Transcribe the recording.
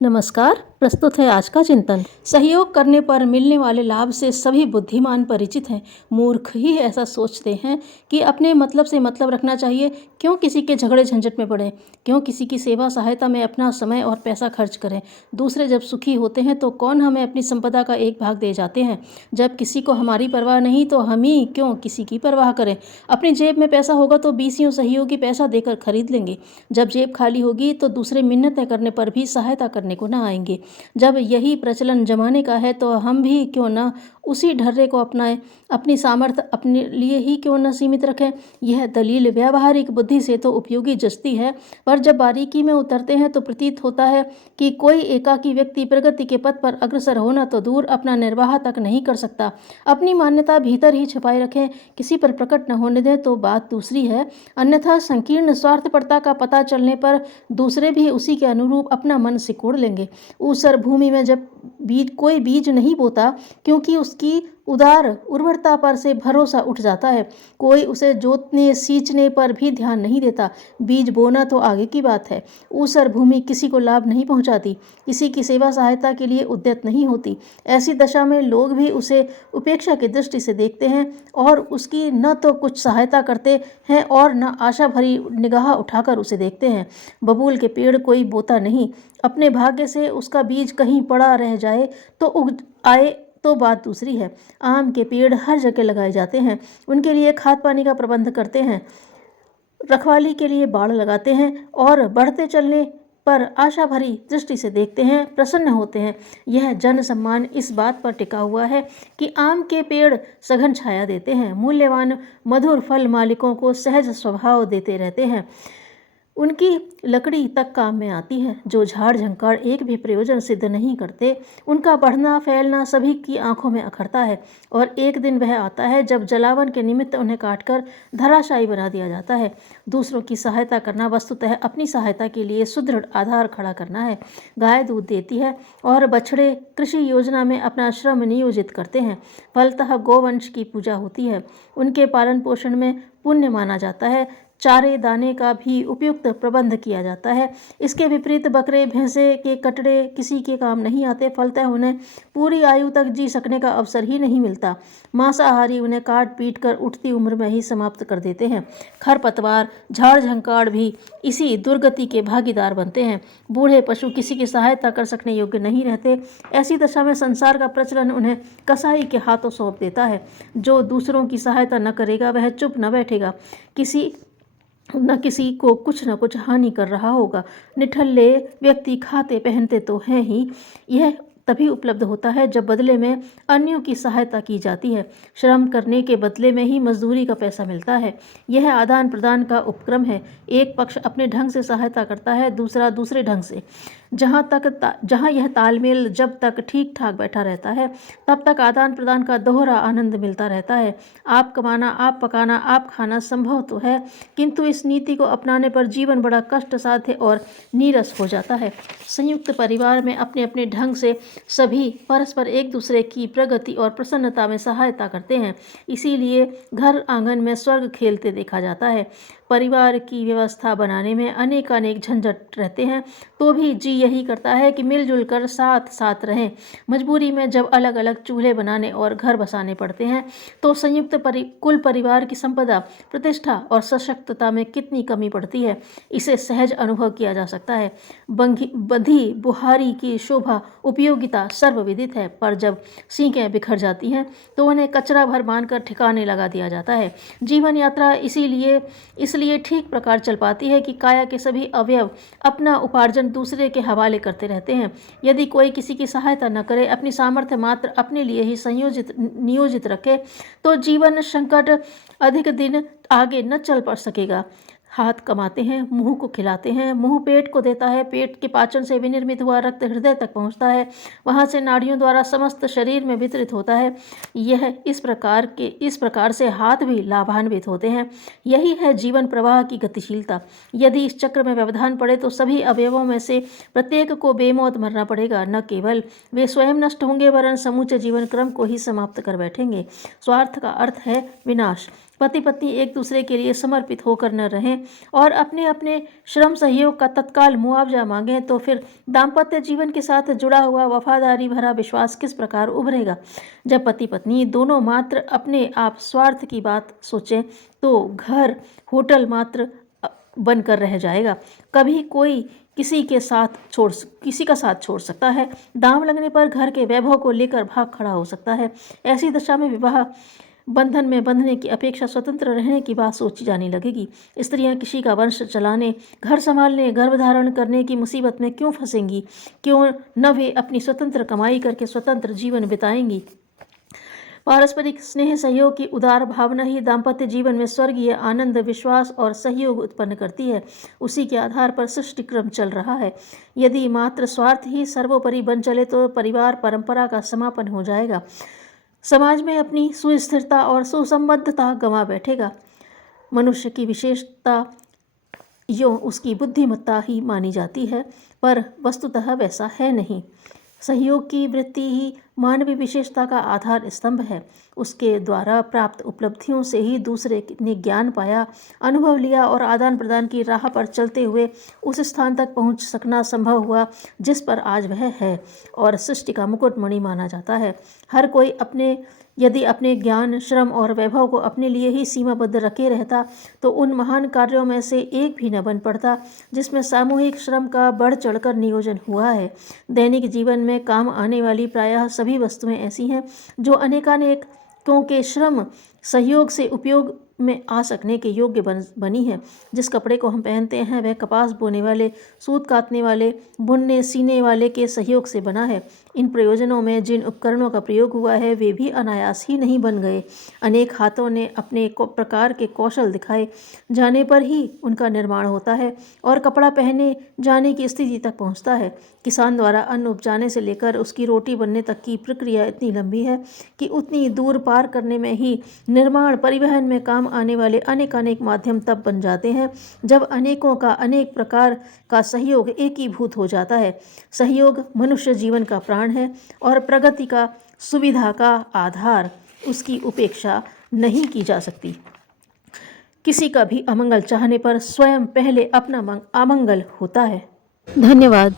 नमस्कार। प्रस्तुत है आज का चिंतन। सहयोग करने पर मिलने वाले लाभ से सभी बुद्धिमान परिचित हैं। मूर्ख ही ऐसा सोचते हैं कि अपने मतलब से मतलब रखना चाहिए। क्यों किसी के झगड़े झंझट में पड़े, क्यों किसी की सेवा सहायता में अपना समय और पैसा खर्च करें। दूसरे जब सुखी होते हैं तो कौन हमें अपनी संपदा का एक भाग दे जाते हैं। जब किसी को हमारी परवाह नहीं तो हम ही क्यों किसी की परवाह करें। अपनी जेब में पैसा होगा तो 20 सहयोगी पैसा देकर खरीद लेंगे। जब जेब खाली होगी तो दूसरे मिन्नतें करने पर भी सहायता करने को ना आएंगे। जब यही प्रचलन जमाने का है तो हम भी क्यों ना उसी ढर्रे को अपनाएं। अपनी सामर्थ्य अपने लिए ही क्यों न सीमित रखें। यह दलील व्यावहारिक बुद्धि से तो उपयोगी जचती है, पर जब बारीकी में उतरते हैं तो प्रतीत होता है कि कोई एकाकी व्यक्ति प्रगति के पथ पर अग्रसर होना तो दूर अपना निर्वाह तक नहीं कर सकता। अपनी मान्यता भीतर ही छिपाए रखें, किसी पर प्रकट न होने दें तो बात दूसरी है। अन्यथा संकीर्ण स्वार्थपरता का पता चलने पर दूसरे भी उसी के अनुरूप अपना मन सिकोड़ लेंगे। ऊसर भूमि में जब कोई बीज नहीं बोता, क्योंकि उसकी उदार उर्वरता पर से भरोसा उठ जाता है। कोई उसे जोतने सींचने पर भी ध्यान नहीं देता। बीज बोना तो आगे की बात है। ऊसर भूमि किसी को लाभ नहीं पहुंचाती, किसी की सेवा सहायता के लिए उद्यत नहीं होती। ऐसी दशा में लोग भी उसे उपेक्षा की दृष्टि से देखते हैं और उसकी न तो कुछ सहायता करते हैं और न आशा भरी निगाह उठाकर उसे देखते हैं। बबूल के पेड़ कोई बोता नहीं, अपने भाग्य से उसका बीज कहीं पड़ा रह जाए तो उग आए तो बात दूसरी है। आम के पेड़ हर जगह लगाए जाते हैं, उनके लिए खाद पानी का प्रबंध करते हैं, रखवाली के लिए बाड़ लगाते हैं और बढ़ते चलने पर आशा भरी दृष्टि से देखते हैं, प्रसन्न होते हैं। यह जन सम्मान इस बात पर टिका हुआ है कि आम के पेड़ सघन छाया देते हैं, मूल्यवान मधुर फल मालिकों को सहज स्वभाव देते रहते हैं, उनकी लकड़ी तक काम में आती है। जो झाड़ झंकार एक भी प्रयोजन सिद्ध नहीं करते, उनका बढ़ना फैलना सभी की आंखों में अखरता है और एक दिन वह आता है जब जलावन के निमित्त उन्हें काटकर धराशायी बना दिया जाता है। दूसरों की सहायता करना वस्तुतः अपनी सहायता के लिए सुदृढ़ आधार खड़ा करना है। गाय दूध देती है और बछड़े कृषि योजना में अपना श्रम नियोजित करते हैं। फलतः गौवंश की पूजा होती है, उनके पालन पोषण में पुण्य माना जाता है। चारे दाने का भी उपयुक्त प्रबंध किया जाता है। इसके विपरीत बकरे भैंसे के कटड़े किसी के काम नहीं आते, फलतः उन्हें पूरी आयु तक जी सकने का अवसर ही नहीं मिलता। मांसाहारी उन्हें काट पीट कर उठती उम्र में ही समाप्त कर देते हैं। खरपतवार झाड़ झंकाड़ भी इसी दुर्गति के भागीदार बनते हैं। बूढ़े पशु किसी की सहायता कर सकने योग्य नहीं रहते। ऐसी दशा में संसार का प्रचलन उन्हें कसाई के हाथों सौंप देता है। जो दूसरों की सहायता न करेगा वह चुप न बैठेगा, किसी को कुछ न कुछ हानि कर रहा होगा। निठल्ले व्यक्ति खाते पहनते तो हैं ही, यह तभी उपलब्ध होता है जब बदले में अन्यों की सहायता की जाती है। श्रम करने के बदले में ही मजदूरी का पैसा मिलता है। यह आदान प्रदान का उपक्रम है। एक पक्ष अपने ढंग से सहायता करता है, दूसरा दूसरे ढंग से। जहाँ यह तालमेल जब तक ठीक ठाक बैठा रहता है तब तक आदान प्रदान का दोहरा आनंद मिलता रहता है। आप कमाना, आप पकाना, आप खाना संभव तो है, किंतु इस नीति को अपनाने पर जीवन बड़ा कष्ट साध्य और नीरस हो जाता है। संयुक्त परिवार में अपने अपने ढंग से सभी परस्पर एक दूसरे की प्रगति और प्रसन्नता में सहायता करते हैं, इसीलिए घर आंगन में स्वर्ग खेलते देखा जाता है। परिवार की व्यवस्था बनाने में अनेक झंझट रहते हैं, तो भी जी यही करता है कि मिलजुल कर साथ साथ रहें। मजबूरी में जब अलग अलग चूल्हे बनाने और घर बसाने पड़ते हैं तो संयुक्त कुल परिवार की संपदा, प्रतिष्ठा और सशक्तता में कितनी कमी पड़ती है, इसे सहज अनुभव किया जा सकता है। बंधी बुहारी की शोभा उपयोगिता सर्वविदित है, पर जब सींकें बिखर जाती हैं तो उन्हें कचरा भर मानकर ठिकाने लगा दिया जाता है। जीवन यात्रा इसलिए ठीक प्रकार चल पाती है कि काया के सभी अवयव अपना उपार्जन दूसरे के हवाले करते रहते हैं। यदि कोई किसी की सहायता न करे, अपनी सामर्थ्य मात्र अपने लिए ही नियोजित रखे, तो जीवन संकट अधिक दिन आगे न चल पड़ सकेगा। हाथ कमाते हैं, मुंह को खिलाते हैं, मुंह पेट को देता है, पेट के पाचन से विनिर्मित हुआ रक्त हृदय तक पहुंचता है, वहां से नाड़ियों द्वारा समस्त शरीर में वितरित होता है। यह इस प्रकार से हाथ भी लाभान्वित होते हैं। यही है जीवन प्रवाह की गतिशीलता। यदि इस चक्र में व्यवधान पड़े तो सभी अवयवों में से प्रत्येक को बेमौत मरना पड़ेगा। न केवल वे स्वयं नष्ट होंगे वरन समूचे जीवन क्रम को ही समाप्त कर बैठेंगे। स्वार्थ का अर्थ है विनाश। पति पत्नी एक दूसरे के लिए समर्पित होकर न रहें और अपने अपने श्रम सहयोग का तत्काल मुआवजा मांगें तो फिर दाम्पत्य जीवन के साथ जुड़ा हुआ वफादारी भरा विश्वास किस प्रकार उभरेगा। जब पति पत्नी दोनों मात्र अपने आप स्वार्थ की बात सोचें तो घर होटल मात्र बनकर रह जाएगा। कभी कोई किसी का साथ छोड़ सकता है, दांव लगने पर घर के वैभव को लेकर भाग खड़ा हो सकता है। ऐसी दशा में विवाह बंधन में बंधने की अपेक्षा स्वतंत्र रहने की बात सोची जाने लगेगी। स्त्रियां किसी का वंश चलाने, घर संभालने, गर्भधारण करने की मुसीबत में क्यों फंसेंगी? क्यों न वे अपनी स्वतंत्र कमाई करके स्वतंत्र जीवन बिताएंगी? पारस्परिक स्नेह सहयोग की उदार भावना ही दाम्पत्य जीवन में स्वर्गीय आनंद, विश्वास और सहयोग उत्पन्न करती है। उसी के आधार पर सृष्टि क्रम चल रहा है। यदि मात्र स्वार्थ ही सर्वोपरि बन चले तो परिवार परंपरा का समापन हो जाएगा। समाज में अपनी सुस्थिरता और सुसंबद्धता गंवा बैठेगा। मनुष्य की विशेषता यों उसकी बुद्धिमत्ता ही मानी जाती है, पर वस्तुतः वैसा है नहीं। सहयोग की वृत्ति ही मानवीय विशेषता का आधार स्तंभ है। उसके द्वारा प्राप्त उपलब्धियों से ही दूसरे ने ज्ञान पाया, अनुभव लिया और आदान प्रदान की राह पर चलते हुए उस स्थान तक पहुंच सकना संभव हुआ जिस पर आज वह है और सृष्टि का मुकुटमणि माना जाता है। हर कोई यदि अपने ज्ञान, श्रम और वैभव को अपने लिए ही सीमाबद्ध रखे रहता तो उन महान कार्यों में से एक भी न बन पड़ता जिसमें सामूहिक श्रम का बढ़ चढ़कर नियोजन हुआ है। दैनिक जीवन में काम आने वाली प्रायः सभी वस्तुएं ऐसी हैं जो अनेकानेकों के श्रम सहयोग से उपयोग में आ सकने के योग्य बनी है। जिस कपड़े को हम पहनते हैं वह कपास बोने वाले, सूत काटने वाले, बुनने सीने वाले के सहयोग से बना है। इन प्रयोजनों में जिन उपकरणों का प्रयोग हुआ है वे भी अनायास ही नहीं बन गए। अनेक हाथों ने अपने प्रकार के कौशल दिखाए जाने पर ही उनका निर्माण होता है और कपड़ा पहने जाने की स्थिति तक पहुंचता है। किसान द्वारा अन्न उपजाने से लेकर उसकी रोटी बनने तक की प्रक्रिया इतनी लंबी है कि उतनी दूर पार करने में ही निर्माण परिवहन में काम आने वाले अनेक माध्यम तब बन जाते हैं जब अनेकों का अनेक प्रकार का सहयोग एकीभूत हो जाता है। सहयोग मनुष्य जीवन का प्राण है और प्रगति का, सुविधा का आधार। उसकी उपेक्षा नहीं की जा सकती। किसी का भी अमंगल चाहने पर स्वयं पहले अपना अमंगल होता है। धन्यवाद।